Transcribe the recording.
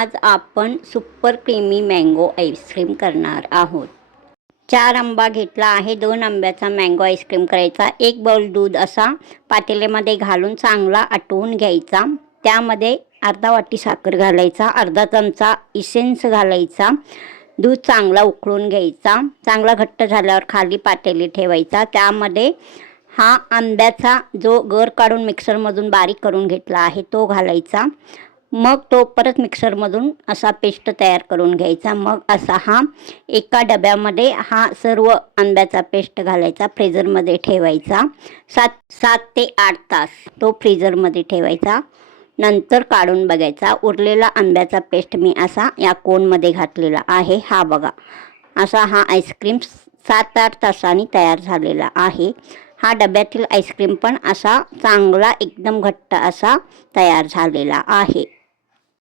आज आपण super creamy mango ice cream करणार आहोत। 4 आंबा घेतला आहे। 2 आंब्याचा मँगो आईस्क्रीम करायचा। 1 बाउल दूध असा पातेल्यामध्ये घालून चांगला आटवून घ्यायचा। त्यामध्ये अर्धा वाटी साखर घालायचा, अर्धा चमचा इसेन्स घालायचा। दूध चांगला उकळून घ्यायचा। चांगला घट्ट झाल्यावर खाली पातेले ठेवायचा। त्यामध्ये हा आंब्याचा जो गर काढून मिक्सरमधून बारीक करून घेतला आहे तो घालायचा। मग तो परत मिक्सरमधून असा पेस्ट तयार करून घ्यायचा। मग असा हा एका डब्यामध्ये हा सर्व आंब्याचा पेस्ट घालायचा, फ्रीजरमध्ये ठेवायचा। 7 ते 8 तास तो फ्रीजरमध्ये ठेवायचा। नंतर काढून बघायचा। उरलेला आंब्याचा पेस्ट मी असा या कोनमध्ये घातलेला आहे। हा बघा, असा हा आईस्क्रीम 7-8 तासांनी तयार झालेला आहे। हा डब्यातील आईस्क्रीम पण असा चांगला एकदम घट्ट असा तयार झालेला आहे।